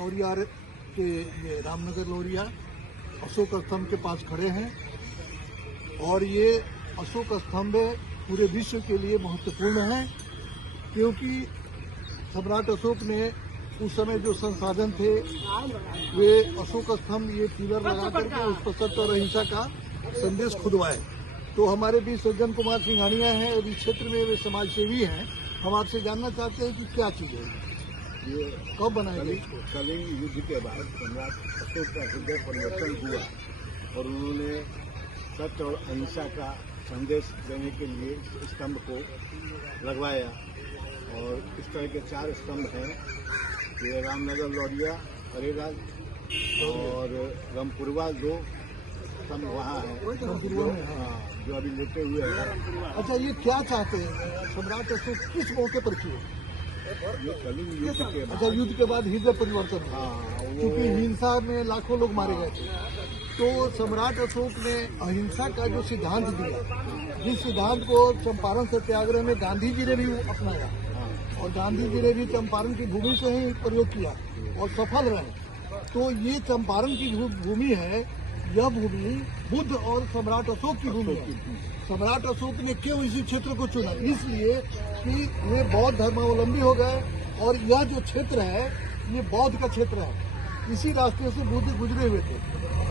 लौरिया के ये रामनगर लौरिया अशोक स्तंभ के पास खड़े हैं और ये अशोक स्तंभ पूरे विश्व के लिए महत्वपूर्ण है, क्योंकि सम्राट अशोक ने उस समय जो संसाधन थे वे अशोक स्तंभ ये पिलर लगा करके उस पर सत्य और अहिंसा का संदेश खुदवाए। तो हमारे बीच सज्जन कुमार सिंघानिया हैं और इस क्षेत्र में वे समाज सेवी हैं। हम आपसे जानना चाहते हैं कि क्या चीज़ है ये, कब बनाई गई? कलिंग युद्ध के बाद सम्राट अशोक का हृदय परिवर्तन हुआ और उन्होंने सत्य और अहिंसा का संदेश देने के लिए स्तंभ को लगवाया। और इस तरह के 4 स्तंभ हैं, ये रामनगर लौरिया, अरेराज और रामपुरवा 2 स्तंभ वहाँ हैं। हाँ, जो अभी लेटे हुए हैं। अच्छा, ये क्या चाहते हैं सम्राट अशोक किस मौके पर किए? ये कलिंग युद्ध के बाद, अच्छा, युद्ध के बाद हृदय परिवर्तन हुआ, हाँ, क्योंकि हिंसा में लाखों लोग मारे गए थे। तो सम्राट अशोक ने अहिंसा का जो सिद्धांत दिया, जिस सिद्धांत को चंपारण सत्याग्रह में गांधी जी ने भी अपनाया और गांधी जी ने भी चंपारण की भूमि से ही प्रयोग किया और सफल रहे। तो ये चंपारण की भूमि है, यह भूमि बुद्ध और सम्राट अशोक की भूमि है। सम्राट अशोक ने क्यों इसी क्षेत्र को चुना? इसलिए कि ये बौद्ध धर्मावलंबी हो गए और यह जो क्षेत्र है ये बौद्ध का क्षेत्र है। इसी रास्ते से बुद्ध गुजरे हुए थे।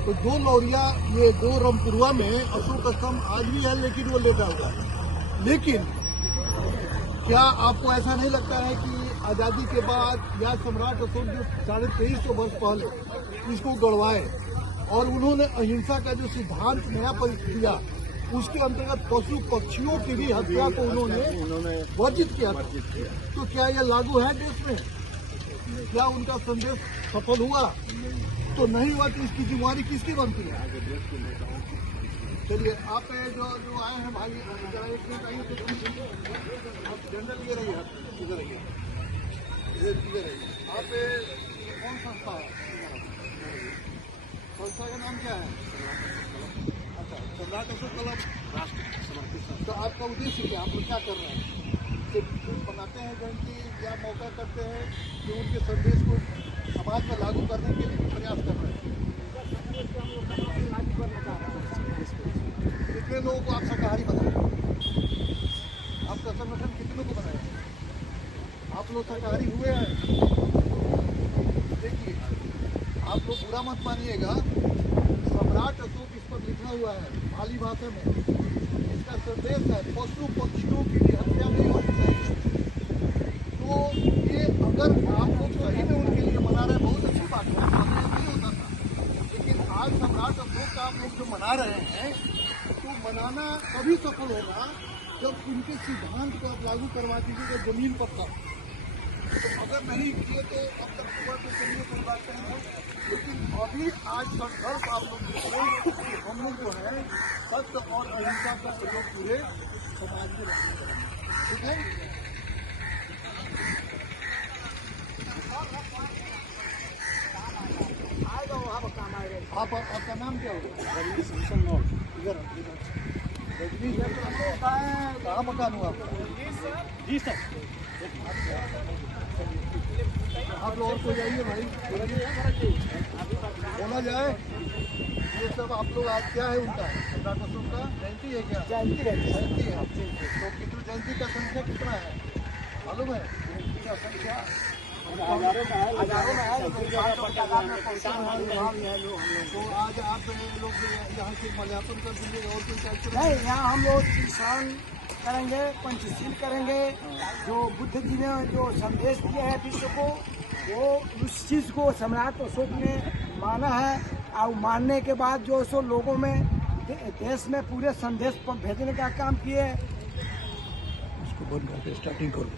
तो 2 लौरिया, ये 2 रामपुरवा में अशोक स्तंभ आज भी है, लेकिन वो लेटा हुआ है। लेकिन क्या आपको ऐसा नहीं लगता है कि आज़ादी के बाद या सम्राट अशोक जो 2350 वर्ष पहले इसको गढ़वाए और उन्होंने अहिंसा का जो सिद्धांत नया दिया, उसके अंतर्गत पशु पक्षियों की भी हत्या को उन्होंने वर्जित किया था। तो क्या यह लागू है देश में? क्या उनका संदेश सफल हुआ? तो नहीं हुआ तो इसकी जिम्मेवारी किसकी बनती है? चलिए, आप जो आए हैं भाई, जरा एक मिनट आइए तो आप जनरल ये रहिए, इधर रहिए, इधर रहिए। आप कौन संस्था है? संस्था का नाम क्या है? अच्छा, सम्राट अशोक कलम राष्ट्र समर्पित संस्था। तो आपका उद्देश्य क्या, आप लोग क्या कर रहे हैं? सिर्फ बनाते हैं जयंती या मौका करते हैं कि उनके संदेश को समाज में लागू करने के लिए भी प्रयास कर रहे हैं? कितने लोगों को आप शाकाहारी बनाए? आपका संगठन कितने को बनाया? आप लोग शाकाहारी हुए हैं? देखिए, आप लोग बुरा मत मानिएगा, सम्राट अशोक इस पर लिखा हुआ है पाली भाषा में। इसका संदेश है पशु पक्षियों की भी हत्या नहीं होनी चाहिए। तो ये अगर आप लोग सही में उनके लिए मना रहे हैं, बहुत अच्छी बात है, नहीं होता था। लेकिन आज सम्राट अशोक का आप लोग जो मना रहे हैं, तो मनाना तभी सफल होगा जब उनके सिद्धांत को आप लागू करवा दीजिएगा जमीन पर तब। तो अगर नहीं किए तो अब तक हुआ तो चलिए कोई बात नहीं है, लेकिन अभी आज संघर्ष आप लोग कि हम लोग जो है सत्य और अहिंसा का प्रयोग पूरे समाज में रखेंगे। ठीक है? आएगा वहाँ काम आएगा। आपका नाम क्या होगा? इधर रजनीश कहाँ मकान हुआ आपका? जी सर। आप लोग और कोई जाइए भाई, बोला जाए। ये सब आप लोग आज क्या है उनका सम्राट अशोक का जयंती है क्या? जयंती है। तो पितृ जयंती का संख्या कितना है मालूम है? क्या संख्या? हजारों में है। तो आज आप लोग यहाँ से माल्यार्पण कर दीजिएगा और कोई कार्यक्रम नहीं? यहाँ हम लोग किसान करेंगे, पंचशील करेंगे। जो बुद्ध जी ने जो संदेश दिया है विश्व को, वो उस चीज़ को सम्राट अशोक ने माना है और मानने के बाद जो सो लोगों में देश में पूरे संदेश भेजने का काम किए। उसको बंद करके स्टार्टिंग करो।